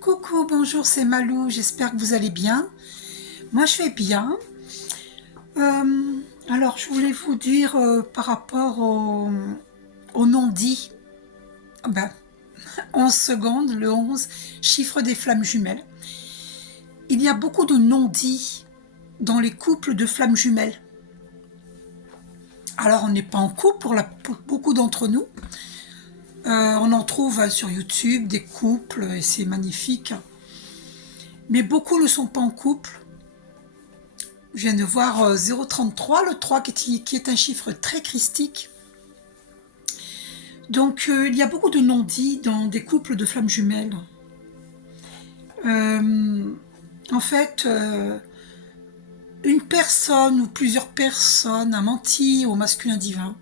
Coucou, bonjour, c'est Malou, j'espère que vous allez bien. Moi, je vais bien. Alors, je voulais vous dire par rapport au non-dit. Ben, 11 secondes, le 11, chiffre des flammes jumelles. Il y a beaucoup de non-dits dans les couples de flammes jumelles. Alors, on n'est pas en couple pour beaucoup d'entre nous. On en trouve sur YouTube des couples et c'est magnifique. Mais beaucoup ne sont pas en couple. Je viens de voir 0,33, le 3 qui est un chiffre très christique. Donc il y a beaucoup de non-dits dans des couples de flammes jumelles. En fait, une personne ou plusieurs personnes a menti au masculin divin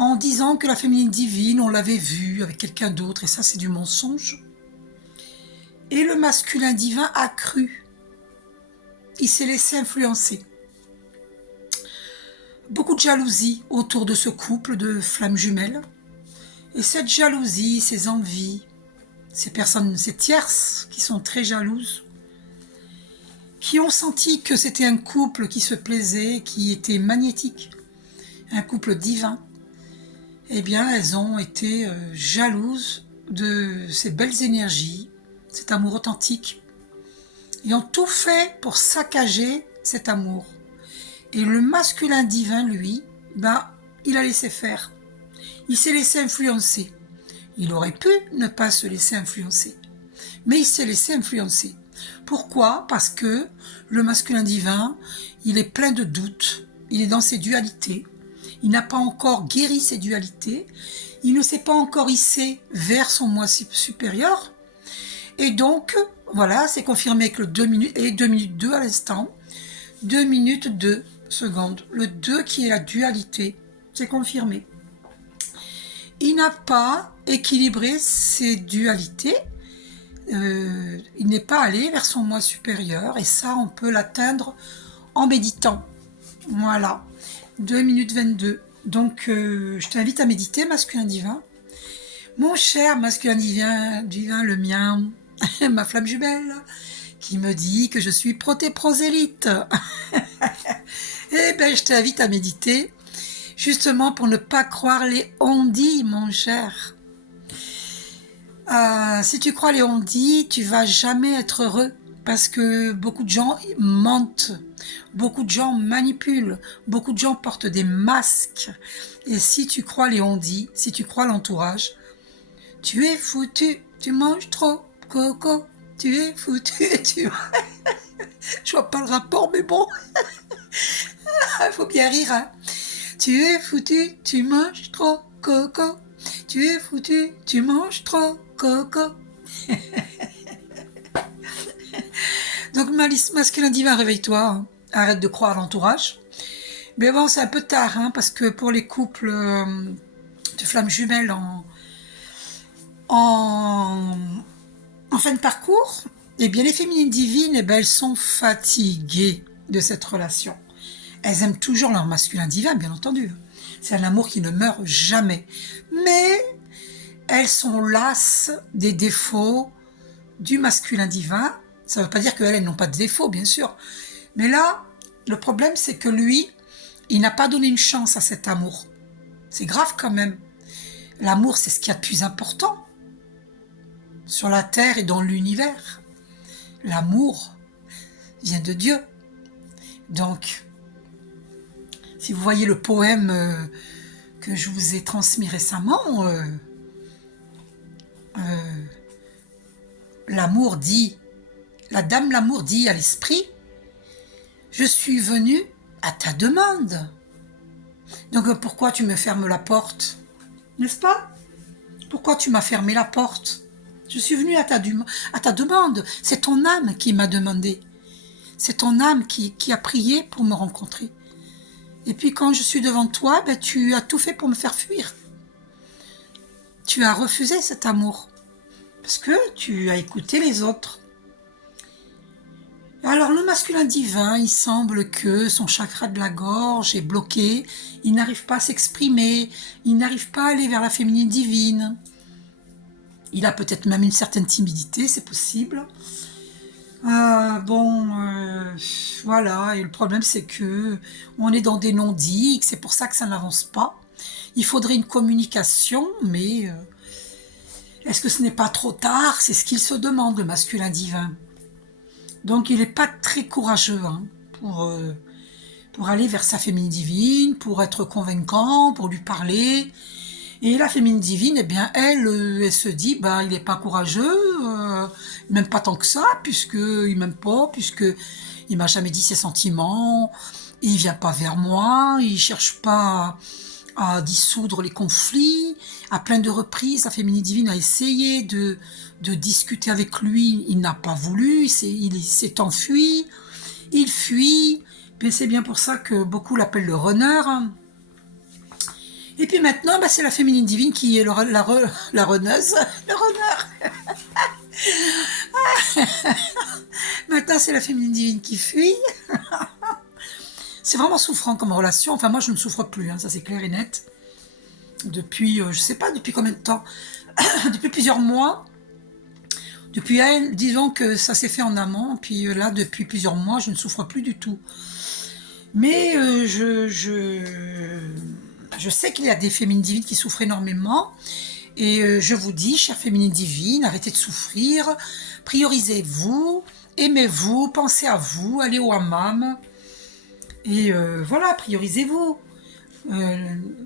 en disant que la féminine divine, on l'avait vue avec quelqu'un d'autre, et ça c'est du mensonge. Et le masculin divin a cru. Il s'est laissé influencer. Beaucoup de jalousie autour de ce couple de flammes jumelles. Et cette jalousie, ces envies, ces personnes, ces tierces qui sont très jalouses, qui ont senti que c'était un couple qui se plaisait, qui était magnétique, un couple divin, eh bien elles ont été jalouses de ces belles énergies, cet amour authentique, et ont tout fait pour saccager cet amour. Et le masculin divin, lui, il a laissé faire. Il s'est laissé influencer. Il aurait pu ne pas se laisser influencer. Mais il s'est laissé influencer. Pourquoi? Parce que le masculin divin, il est plein de doutes. Il est dans ses dualités. Il n'a pas encore guéri ses dualités. Il ne s'est pas encore hissé vers son moi supérieur. Et donc, voilà, c'est confirmé avec le 2 minutes, et 2 minutes 2 à l'instant. 2 minutes 2 secondes. Le 2 qui est la dualité. C'est confirmé. Il n'a pas équilibré ses dualités. Il n'est pas allé vers son moi supérieur. Et ça, on peut l'atteindre en méditant. Voilà. 2 minutes 22. Donc, je t'invite à méditer, masculin divin. Mon cher masculin divin, le mien, ma flamme jumelle, qui me dit que je suis prosélyte. Eh bien, je t'invite à méditer, justement pour ne pas croire les on-dit, mon cher. Si tu crois les on-dit, tu vas jamais être heureux, parce que beaucoup de gens mentent, beaucoup de gens manipulent, beaucoup de gens portent des masques. Et si tu crois les on-dit, si tu crois l'entourage, tu es foutu, tu manges trop, coco, tu es foutu, Je vois pas le rapport, mais bon, il faut bien rire, hein. Tu es foutu, tu manges trop, coco, tu es foutu, tu manges trop, coco. Donc, masculin divin, réveille-toi, hein. Arrête de croire l'entourage. Mais bon, c'est un peu tard, hein, parce que pour les couples de flammes jumelles en fin de parcours, eh bien les féminines divines, eh bien, elles sont fatiguées de cette relation. Elles aiment toujours leur masculin divin, bien entendu. C'est un amour qui ne meurt jamais. Mais elles sont lasses des défauts du masculin divin. Ça ne veut pas dire qu'elles n'ont pas de défauts, bien sûr. Mais là, le problème, c'est que lui, il n'a pas donné une chance à cet amour. C'est grave quand même. L'amour, c'est ce qu'il y a de plus important sur la terre et dans l'univers. L'amour vient de Dieu. Donc, si vous voyez le poème que je vous ai transmis récemment, l'amour dit, la dame l'amour dit à l'esprit, je suis venue à ta demande. Donc pourquoi tu me fermes la porte? N'est-ce pas? Pourquoi tu m'as fermé la porte? Je suis venue à ta demande. C'est ton âme qui m'a demandé. C'est ton âme qui a prié pour me rencontrer. Et puis quand je suis devant toi, tu as tout fait pour me faire fuir. Tu as refusé cet amour. Parce que tu as écouté les autres. Alors le masculin divin, il semble que son chakra de la gorge est bloqué. Il n'arrive pas à s'exprimer. Il n'arrive pas à aller vers la féminine divine. Il a peut-être même une certaine timidité, c'est possible. Voilà, et le problème c'est que on est dans des non-dits, que c'est pour ça que ça n'avance pas. Il faudrait une communication, mais est-ce que ce n'est pas trop tard? C'est ce qu'il se demande, le masculin divin. Donc il n'est pas très courageux hein, pour aller vers sa féminine divine, pour être convaincant, pour lui parler. Et la féminine divine, eh bien, elle se dit, bah, il n'est pas courageux, même pas tant que ça, puisqu'il m'aime pas, puisqu'il m'a jamais dit ses sentiments, il vient pas vers moi, il cherche pas à dissoudre les conflits. À plein de reprises, la féminine divine a essayé de discuter avec lui, il n'a pas voulu, il s'est enfui, il fuit. Mais c'est bien pour ça que beaucoup l'appellent le runner. Et puis maintenant, bah, c'est la féminine divine qui est la runneuse. Le runner. Maintenant, c'est la féminine divine qui fuit. C'est vraiment souffrant comme relation. Enfin, moi, je ne souffre plus, hein, ça c'est clair et net. Depuis, je sais pas depuis combien de temps. Depuis plusieurs mois. Depuis, disons que ça s'est fait en amont. Puis là, depuis plusieurs mois, je ne souffre plus du tout. Mais je sais qu'il y a des féminines divines qui souffrent énormément. Et je vous dis, chère féminine divine, arrêtez de souffrir. Priorisez-vous. Aimez-vous. Pensez à vous. Allez au hammam. Et voilà, priorisez-vous.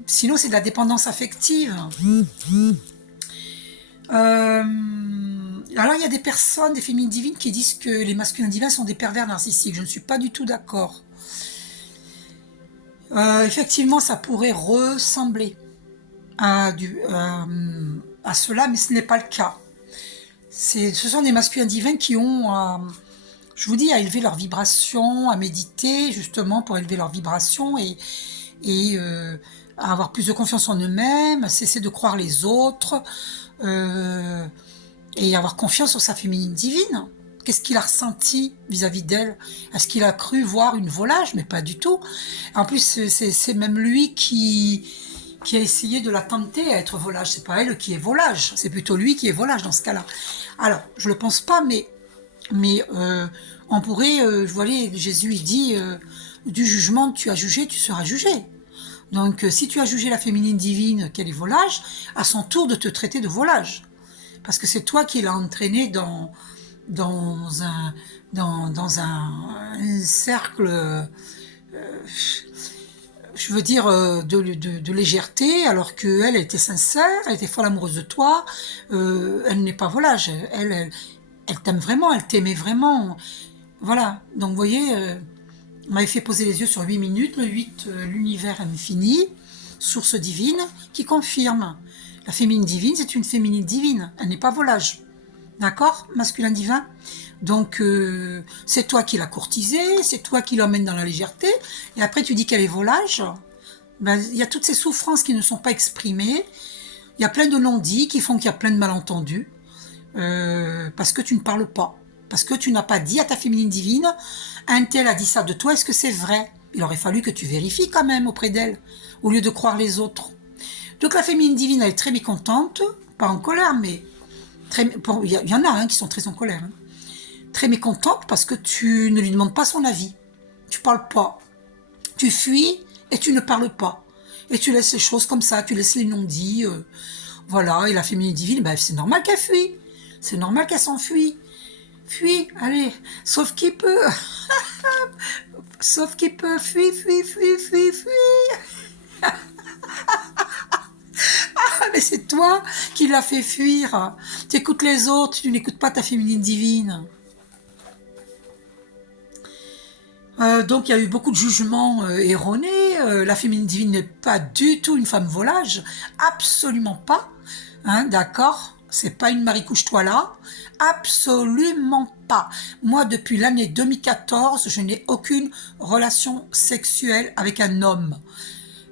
Sinon, c'est de la dépendance affective. Alors, il y a des personnes, des féminines divines, qui disent que les masculins divins sont des pervers narcissiques. Je ne suis pas du tout d'accord. Effectivement, ça pourrait ressembler à cela, mais ce n'est pas le cas. Ce sont des masculins divins qui ont, je vous dis, à élever leur vibration, à méditer, justement, pour élever leur vibration et à avoir plus de confiance en eux-mêmes, à cesser de croire les autres, et avoir confiance en sa féminine divine. Qu'est-ce qu'il a ressenti vis-à-vis d'elle? Est-ce qu'il a cru voir une volage? Mais pas du tout. En plus, c'est même lui qui a essayé de la tenter à être volage. C'est pas elle qui est volage, c'est plutôt lui qui est volage dans ce cas-là. Alors, je le pense pas, mais on pourrait, vous voyez, Jésus il dit, du jugement tu as jugé, tu seras jugé. Donc, si tu as jugé la féminine divine qu'elle est volage, à son tour de te traiter de volage. Parce que c'est toi qui l'as entraîné dans un cercle, je veux dire, de légèreté, alors qu'elle était sincère, elle était folle amoureuse de toi, elle n'est pas volage, elle t'aime vraiment, elle t'aimait vraiment. Voilà, donc vous voyez, on m'avait fait poser les yeux sur 8 minutes, le 8, l'univers infini, source divine, qui confirme. La féminine divine, c'est une féminine divine, elle n'est pas volage. D'accord? Masculin divin. Donc, c'est toi qui l'as courtisée, c'est toi qui l'emmène dans la légèreté, et après tu dis qu'elle est volage. Ben, il y a toutes ces souffrances qui ne sont pas exprimées, il y a plein de non-dits qui font qu'il y a plein de malentendus, parce que tu ne parles pas, parce que tu n'as pas dit à ta féminine divine, un tel a dit ça de toi, est-ce que c'est vrai? Il aurait fallu que tu vérifies quand même auprès d'elle, au lieu de croire les autres. Donc la féminine divine, elle est très mécontente, pas en colère, mais il y en a qui sont très en colère. Hein. Très mécontente parce que tu ne lui demandes pas son avis. Tu parles pas. Tu fuis et tu ne parles pas. Et tu laisses les choses comme ça, tu laisses les non-dits. Voilà, et la féminine divine, ben, c'est normal qu'elle fuit. C'est normal qu'elle s'enfuit. Fuis, allez, sauf qui peut. Sauf qui peut, fuis, fuis, fuis, fuis, fuis. Mais c'est toi qui l'as fait fuir. Tu écoutes les autres, tu n'écoutes pas ta féminine divine. Donc il y a eu beaucoup de jugements erronés. La féminine divine n'est pas du tout une femme volage. Absolument pas. Hein, d'accord? C'est pas une Marie couche-toi là. Absolument pas. Moi, depuis l'année 2014, je n'ai aucune relation sexuelle avec un homme.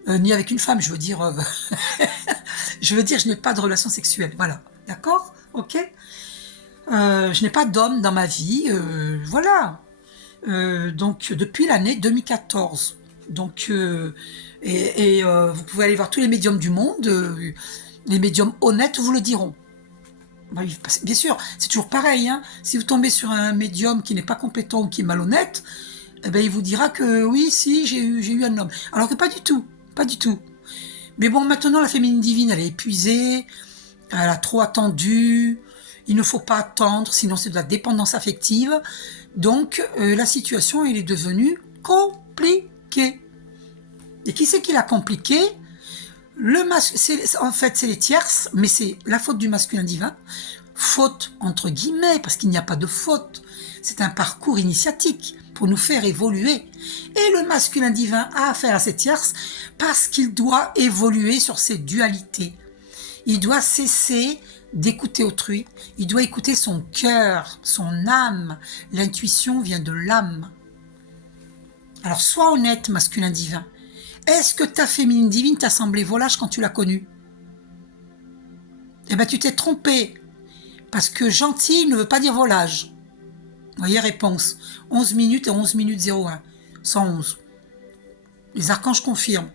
Ni avec une femme, je veux dire... je veux dire, je n'ai pas de relation sexuelle. Voilà. D'accord? Ok? Je n'ai pas d'homme dans ma vie. Voilà. Donc, depuis l'année 2014. Donc, vous pouvez aller voir tous les médiums du monde. Les médiums honnêtes vous le diront. Bah oui, bien sûr, c'est toujours pareil. Hein. Si vous tombez sur un médium qui n'est pas compétent ou qui est malhonnête, eh ben, il vous dira que oui, si, j'ai eu un homme. Alors que pas du tout, pas du tout. Mais bon, maintenant, la féminine divine, elle est épuisée, elle a trop attendu, il ne faut pas attendre, sinon c'est de la dépendance affective. Donc, la situation, elle est devenue compliquée. Et qui c'est qui l'a compliquée? En fait, c'est les tierces, mais c'est la faute du masculin divin. Faute, entre guillemets, parce qu'il n'y a pas de faute. C'est un parcours initiatique pour nous faire évoluer. Et le masculin divin a affaire à ces tierces parce qu'il doit évoluer sur ses dualités. Il doit cesser d'écouter autrui. Il doit écouter son cœur, son âme. L'intuition vient de l'âme. Alors, sois honnête, masculin divin. Est-ce que ta féminine divine t'a semblé volage quand tu l'as connue? Eh bien, tu t'es trompé. Parce que gentil ne veut pas dire volage. Vous voyez, réponse. 11 minutes et 11 minutes 01. 111. Les archanges confirment.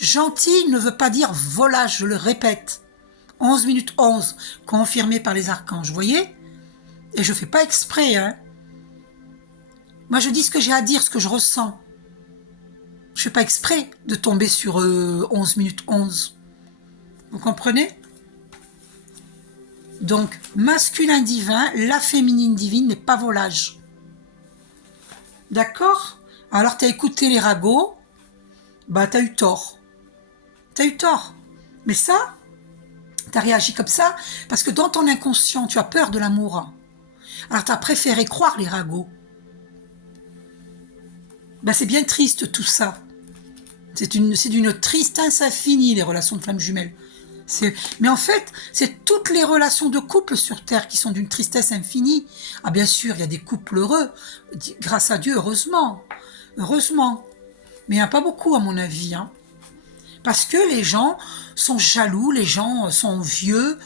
Gentil ne veut pas dire volage, je le répète. 11 minutes 11, confirmé par les archanges. Vous voyez? Et je ne fais pas exprès. Hein. Moi, je dis ce que j'ai à dire, ce que je ressens. Je ne fais pas exprès de tomber sur 11 minutes 11. Vous comprenez? Donc, masculin divin, la féminine divine n'est pas volage. D'accord? Alors, tu as écouté les ragots, bah, tu as eu tort. Tu as eu tort. Mais ça, tu as réagi comme ça parce que dans ton inconscient, tu as peur de l'amour. Alors, tu as préféré croire les ragots. Ben, c'est bien triste tout ça. C'est d'une tristesse infinie, les relations de flammes jumelles. Mais en fait, c'est toutes les relations de couple sur Terre qui sont d'une tristesse infinie. Ah bien sûr, il y a des couples heureux, grâce à Dieu, heureusement. Heureusement. Mais il n'y en a pas beaucoup, à mon avis. Hein. Parce que les gens sont jaloux, les gens sont vieux.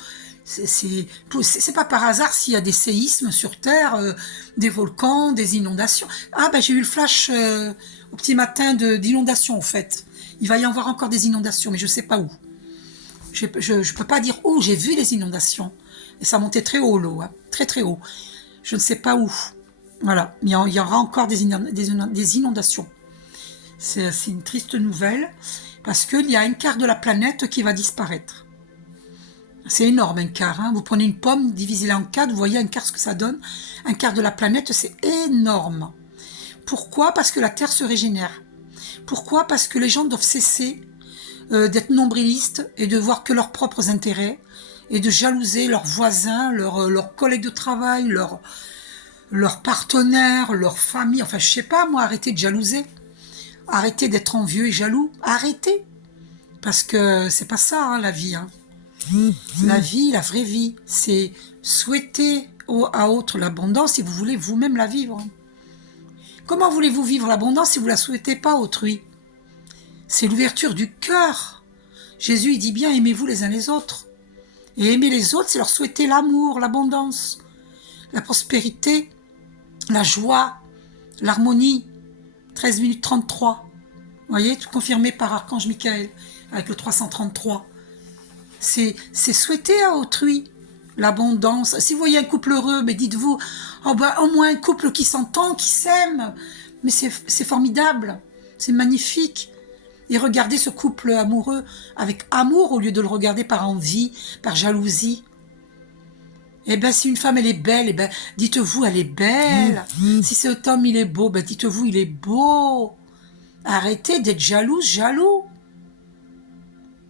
C'est pas par hasard s'il y a des séismes sur Terre, des volcans, des inondations. Ah ben j'ai eu le flash au petit matin d'inondations, en fait. Il va y avoir encore des inondations, mais je ne sais pas où. Je ne peux pas dire où j'ai vu les inondations. Et ça montait très haut, l'eau, hein, très très haut. Je ne sais pas où. Voilà, mais il y aura encore des inondations. C'est une triste nouvelle, parce qu'il y a un quart de la planète qui va disparaître. C'est énorme, un quart. Hein. Vous prenez une pomme, divisez-la en 4, vous voyez un quart ce que ça donne. Un quart de la planète, c'est énorme. Pourquoi? Parce que la Terre se régénère. Pourquoi? Parce que les gens doivent cesser d'être nombrilistes et de voir que leurs propres intérêts et de jalouser leurs voisins, leurs collègues de travail, leurs partenaires, leurs familles. Enfin, je sais pas, moi, arrêtez de jalouser. Arrêtez d'être envieux et jaloux. Arrêtez. Parce que c'est pas ça, hein, la vie. Hein. La vie, la vraie vie, c'est souhaiter à autre l'abondance si vous voulez vous-même la vivre. Comment voulez-vous vivre l'abondance si vous ne la souhaitez pas autrui? C'est l'ouverture du cœur. Jésus, il dit bien, aimez-vous les uns les autres. Et aimer les autres, c'est leur souhaiter l'amour, l'abondance, la prospérité, la joie, l'harmonie. 13 minutes 33. Vous voyez, tout confirmé par Archange Michael, avec le 333. C'est souhaiter à autrui l'abondance. Si vous voyez un couple heureux, mais dites-vous, oh ben, au moins un couple qui s'entend, qui s'aime. Mais c'est formidable, c'est magnifique. Et regardez ce couple amoureux avec amour au lieu de le regarder par envie, par jalousie. Eh bien, si une femme, elle est belle, eh ben, dites-vous, elle est belle. Si cet homme, il est beau, ben, dites-vous, il est beau. Arrêtez d'être jaloux.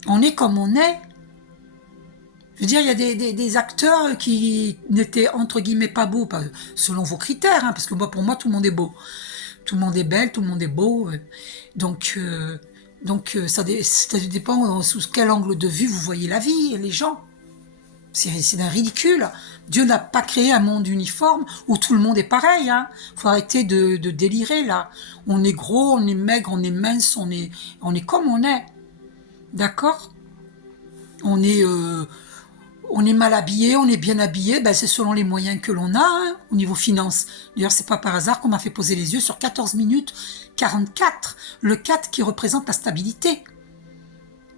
On est comme on est. Je veux dire, il y a des acteurs qui n'étaient, entre guillemets, pas beaux, pas, selon vos critères, hein, parce que moi, pour moi, tout le monde est beau. Tout le monde est belle, tout le monde est beau. Donc ça dépend sous quel angle de vue vous voyez la vie, les gens. C'est d'un ridicule. Dieu n'a pas créé un monde uniforme où tout le monde est pareil. Hein. Faut arrêter de délirer, là. On est gros, on est maigre, on est mince, on est comme on est. D'accord? On est mal habillé, on est bien habillé, ben c'est selon les moyens que l'on a, hein, au niveau finance. D'ailleurs, c'est pas par hasard qu'on m'a fait poser les yeux sur 14 minutes 44, le 4 qui représente la stabilité.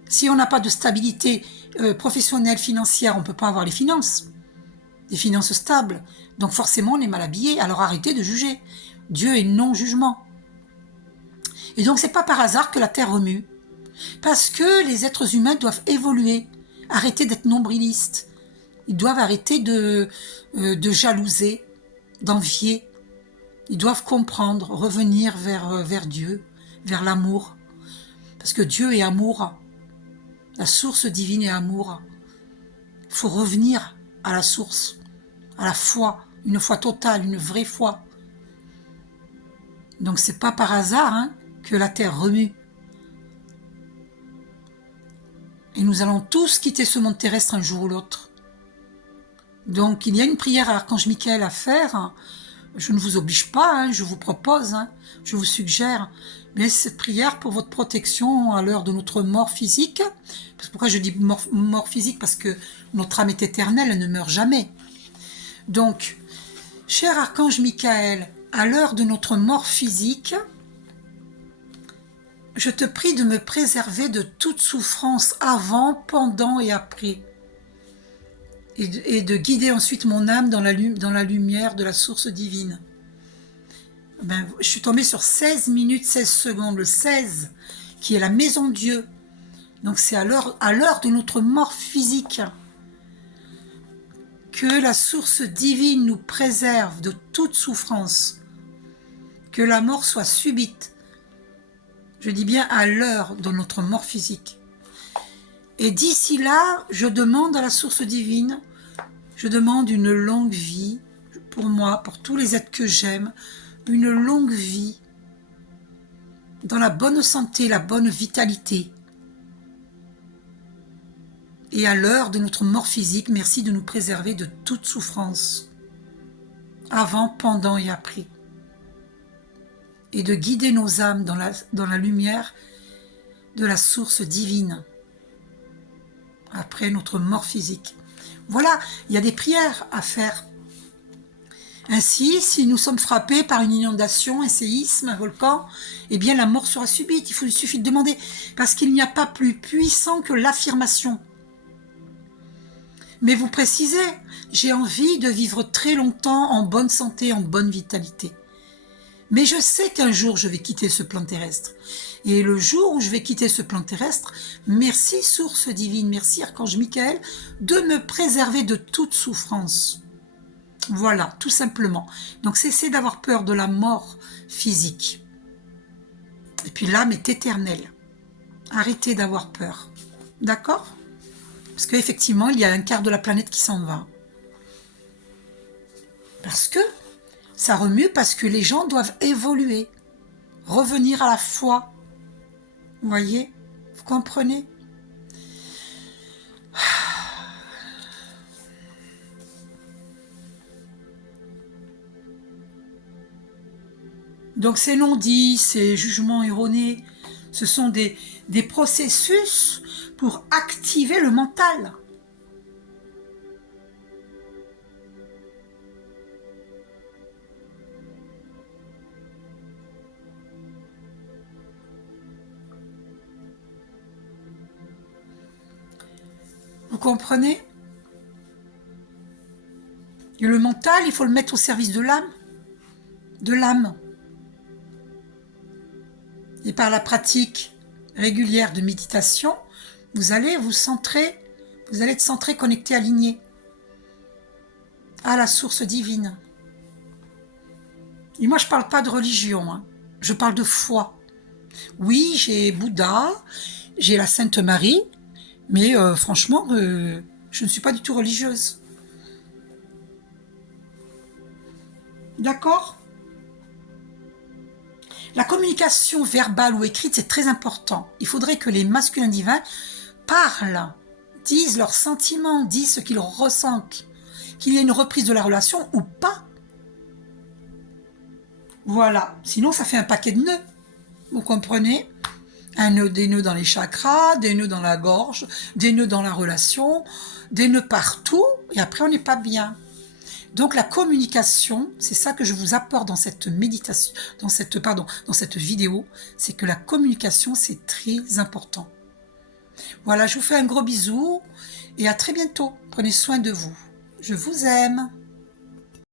Si on n'a pas de stabilité professionnelle, financière, on peut pas avoir les finances. des finances stables. Donc forcément, on est mal habillé. Alors arrêtez de juger. Dieu est non-jugement. Et donc, c'est pas par hasard que la Terre remue. Parce que les êtres humains doivent évoluer. Arrêter d'être nombrilistes. Ils doivent arrêter de jalouser, d'envier. Ils doivent comprendre, revenir vers Dieu, vers l'amour. Parce que Dieu est amour. La source divine est amour. Il faut revenir à la source, à la foi, une foi totale, une vraie foi. Donc c'est pas par hasard que la terre remue. Et nous allons tous quitter ce monde terrestre un jour ou l'autre. Donc il y a une prière à l'archange Michael à faire. Je ne vous oblige pas, je vous propose, je vous suggère. Mais cette prière pour votre protection à l'heure de notre mort physique. Pourquoi je dis mort physique? Parce que notre âme est éternelle, elle ne meurt jamais. Donc, cher archange Michael, à l'heure de notre mort physique, je te prie de me préserver de toute souffrance avant, pendant et après. Et de guider ensuite mon âme dans la lumière de la source divine. Je suis tombée sur 16 minutes, 16 secondes, le 16, qui est la maison de Dieu. Donc c'est à l'heure de notre mort physique que la source divine nous préserve de toute souffrance, que la mort soit subite. Je dis bien à l'heure de notre mort physique. Et d'ici là, je demande à la source divine, je demande une longue vie pour moi, pour tous les êtres que j'aime, une longue vie dans la bonne santé, la bonne vitalité. Et à l'heure de notre mort physique, merci de nous préserver de toute souffrance, avant, pendant et après. Et de guider nos âmes dans la lumière de la source divine, après notre mort physique. Voilà, il y a des prières à faire. Ainsi, si nous sommes frappés par une inondation, un séisme, un volcan, eh bien la mort sera subite. Il suffit de demander, parce qu'il n'y a pas plus puissant que l'affirmation. Mais vous précisez, j'ai envie de vivre très longtemps en bonne santé, en bonne vitalité. Mais je sais qu'un jour je vais quitter ce plan terrestre. Et le jour où je vais quitter ce plan terrestre, merci source divine, merci archange Michael, de me préserver de toute souffrance. Voilà, tout simplement. Donc cessez d'avoir peur de la mort physique. Et puis l'âme est éternelle. Arrêtez d'avoir peur. D'accord ? Parce qu'effectivement, il y a un quart de la planète qui s'en va. Parce que ça remue, parce que les gens doivent évoluer. Revenir à la foi. Vous voyez ? Vous comprenez ? Donc ces non-dits, ces jugements erronés, ce sont des processus pour activer le mental. Vous comprenez ? Et le mental, il faut le mettre au service de l'âme. De l'âme. Et par la pratique régulière de méditation, vous allez vous centrer, vous allez être centré, connecté, aligné à la source divine. Et moi, je ne parle pas de religion, je parle de foi. Oui, j'ai Bouddha, j'ai la Sainte Marie, mais franchement, je ne suis pas du tout religieuse. D'accord ? La communication verbale ou écrite, c'est très important. Il faudrait que les masculins divins parlent, disent leurs sentiments, disent ce qu'ils ressentent, qu'il y ait une reprise de la relation ou pas. Voilà, sinon ça fait un paquet de nœuds, vous comprenez ? Des nœuds dans les chakras, des nœuds dans la gorge, des nœuds dans la relation, des nœuds partout, et après on n'est pas bien. Donc la communication, c'est ça que je vous apporte dans cette méditation, dans cette vidéo, c'est que la communication, c'est très important. Voilà, je vous fais un gros bisou et à très bientôt. Prenez soin de vous. Je vous aime.